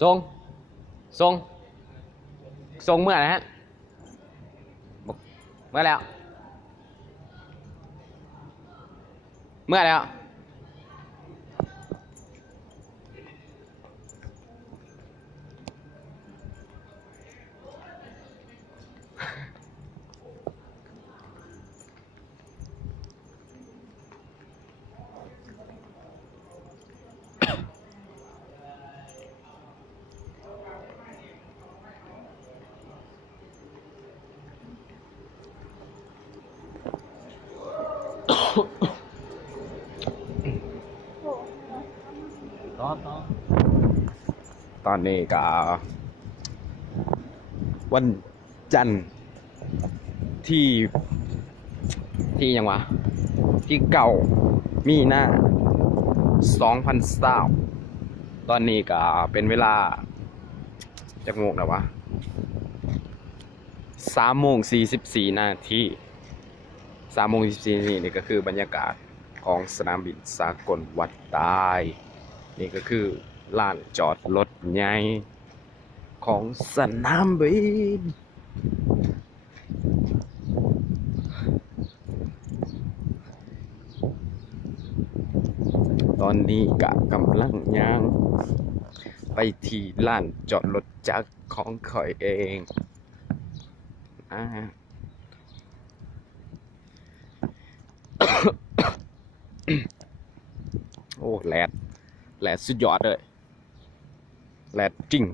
ทรงทรงทรงเมื่อไหร่ฮะเมื่อแล้วเมื่อแล้วตอนนี้ก็วันจันทร์ที่ยังวะที่เก่ามีหน้า2020ตอนนี้ก็เป็นเวลาจักโมงแล้ววะ3:44 นาทีนี่ก็คือบรรยากาศของสนามบินสากลวัดใต้นี่ก็คือลานจอดรถใหญ่ของสนามบินตอนนี้กำลังย่างไปที่ลานจอดรถจักรของข่อยเองโอ้แหลดสุดยอดเลยแหลดจริง